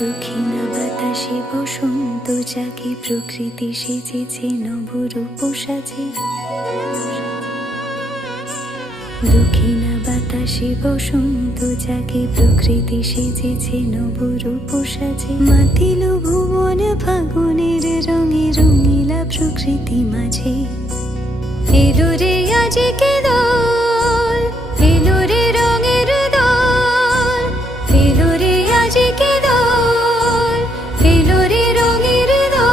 দক্ষিণা বাতাসে বসন্ত জাগে, প্রকৃতি সেজেছে নবরূপ সাজে। দক্ষিণা বাতাসে বসন্ত জাগে, প্রকৃতি সেজেছে নবরূপ সাজে। মাতিল ভুবন ফাগুনের রঙে, রঙিলা প্রকৃতি মাঝে। এলো রে আজকে দোল, এলো রে রঙের দোল, এলো রে আজকে দোল, এলো রে রঙের দোল।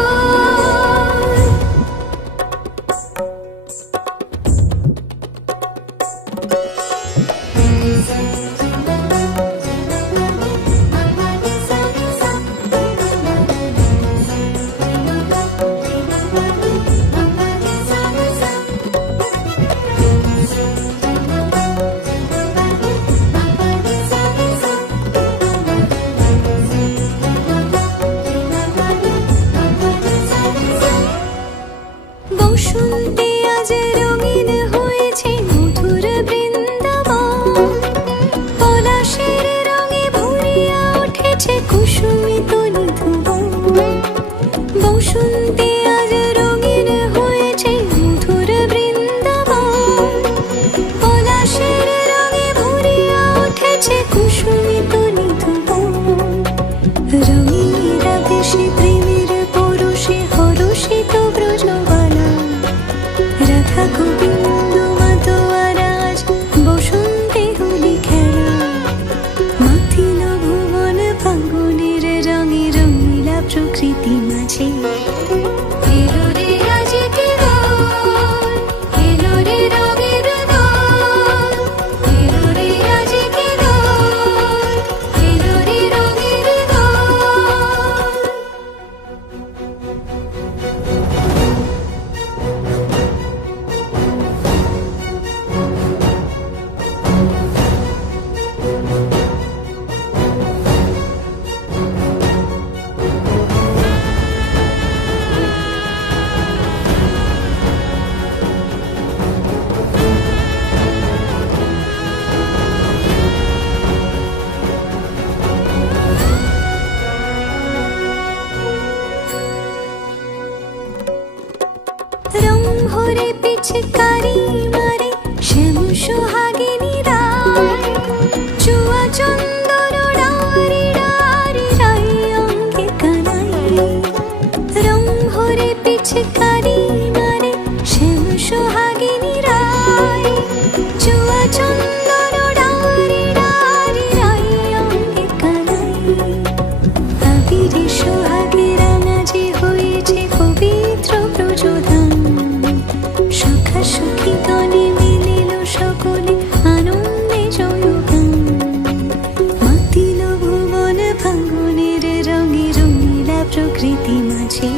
বসন্তে আজ রঙিন হয়েছে মধুর বৃন্দাবন, পলাশের রঙে ভরিয়া উঠেছে কুসুমিত নিধুবন। বসন্তে আজ রঙিন হয়েছে মধুর বৃন্দাবন, পলাশের রঙে ভরিয়া উঠেছে কুসুমিত নিধুবন। রঙিনীরা বেশি প্রেমের পরশে হরষিত ব্রজবালা, রাধা গোবিন্দ মাতোয়ারাজ বসন্তে হোলি খেলা। মাতিল ভুবন ফাগুনের রঙে, রঙিলা প্রকৃতি মাঝে। এলো রে আজকে দোল, এলো রে রঙের দোল, এলো রে আজকে দোল, এলো রে রঙের দোল। রং ভরে পিচকারি মারে শ্যাম সোহাগিনী রায়, চুয়া চন্দন ডারি ডারি রাই অঙ্গে কানাই। রং ভরে পিচকারি মারে শ্যাম সোহাগিনী রায়, চুয়া চন্দন ডারি ডারি রাই অঙ্গে কানাই। আবিরে সোহাগে রাঙাজি হয়েছে পবিত্র প্রযোধান, সখা সখী গণে মিলিল সকলে আনন্দে জয়গান। মাতিল ভুবন ফাগুনের রঙে, রঙিলা প্রকৃতি মাঝে।